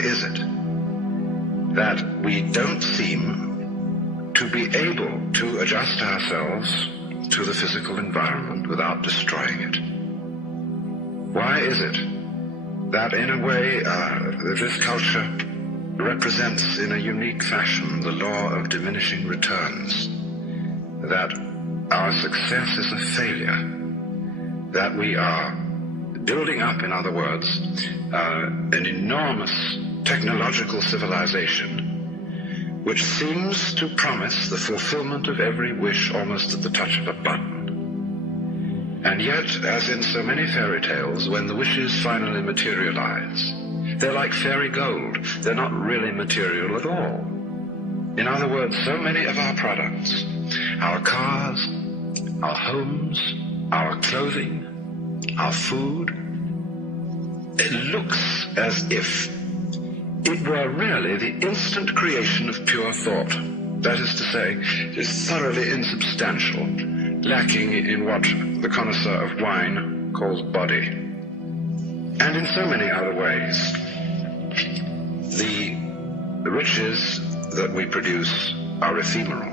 is it that we don't seem to be able to adjust ourselves to the physical environment without destroying it? Why is it that in a way this culture represents in a unique fashion the law of diminishing returns, that our success is a failure, that we are building up, in other words, an enormous technological civilization which seems to promise the fulfillment of every wish almost at the touch of a button. And yet, as in so many fairy tales, when the wishes finally materialize, they're like fairy gold. They're not really material at all. In other words, so many of our products, our cars, our homes, our clothing, our food, it looks as if it were really the instant creation of pure thought. That is to say, it is thoroughly insubstantial, lacking in what the connoisseur of wine calls body. And in so many other ways, the riches that we produce are ephemeral.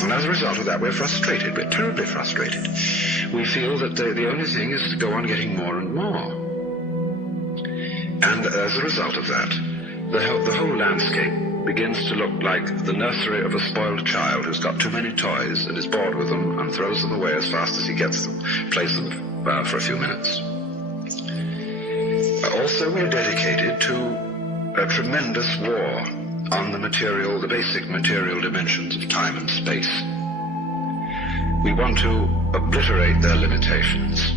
And as a result of that, we're frustrated. We're terribly frustrated. We feel that the only thing is to go on getting more and more. And as a result of that, the whole landscape begins to look like the nursery of a spoiled child who's got too many toys and is bored with them and throws them away as fast as he gets them, plays them for a few minutes. Also, we're dedicated to a tremendous war on the basic material dimensions of time and space. We want to obliterate their limitations.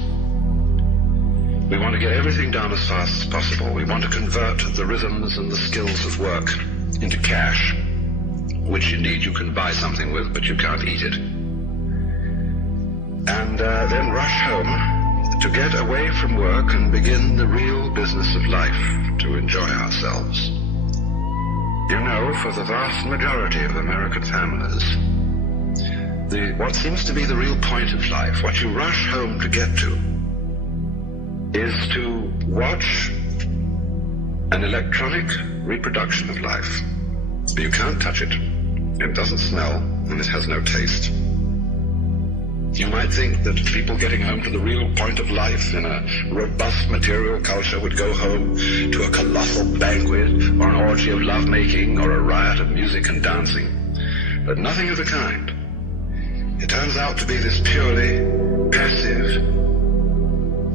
We want to get everything done as fast as possible. We want to convert the rhythms and the skills of work into cash, which indeed you can buy something with, but you can't eat it. And then rush home to get away from work and begin the real business of life, to enjoy ourselves. You know, for the vast majority of American families, what seems to be the real point of life, what you rush home to get to, is to watch an electronic reproduction of life. You can't touch it. It doesn't smell, and it has no taste. You might think that people getting home to the real point of life in a robust material culture would go home to a colossal banquet or an orgy of lovemaking or a riot of music and dancing. But nothing of the kind. It turns out to be this purely passive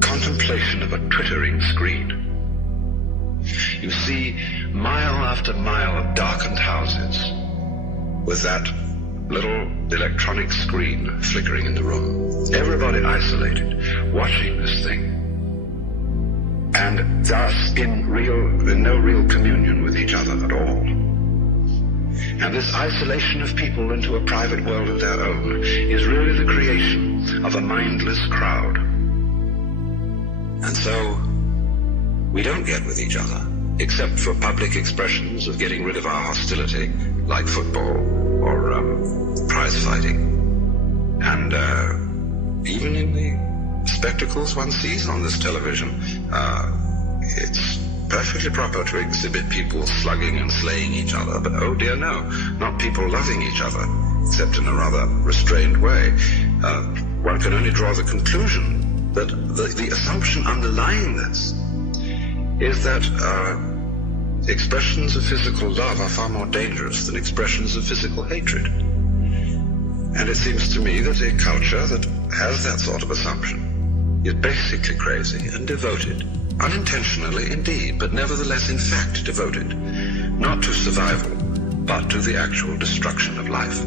contemplation of a twittering screen. You see mile after mile of darkened houses with that little electronic screen flickering in the room. Everybody isolated, watching this thing, and thus in no real communion with each other at all. And this isolation of people into a private world of their own is really the creation of a mindless crowd. And so we don't get with each other, except for public expressions of getting rid of our hostility, like football or prize fighting. And even in the spectacles one sees on this television, it's perfectly proper to exhibit people slugging and slaying each other, but oh dear no, not people loving each other, except in a rather restrained way. One can only draw the conclusion that the assumption underlying this is that expressions of physical love are far more dangerous than expressions of physical hatred. And it seems to me that a culture that has that sort of assumption is basically crazy and devoted, unintentionally indeed, but nevertheless in fact devoted, not to survival, but to the actual destruction of life.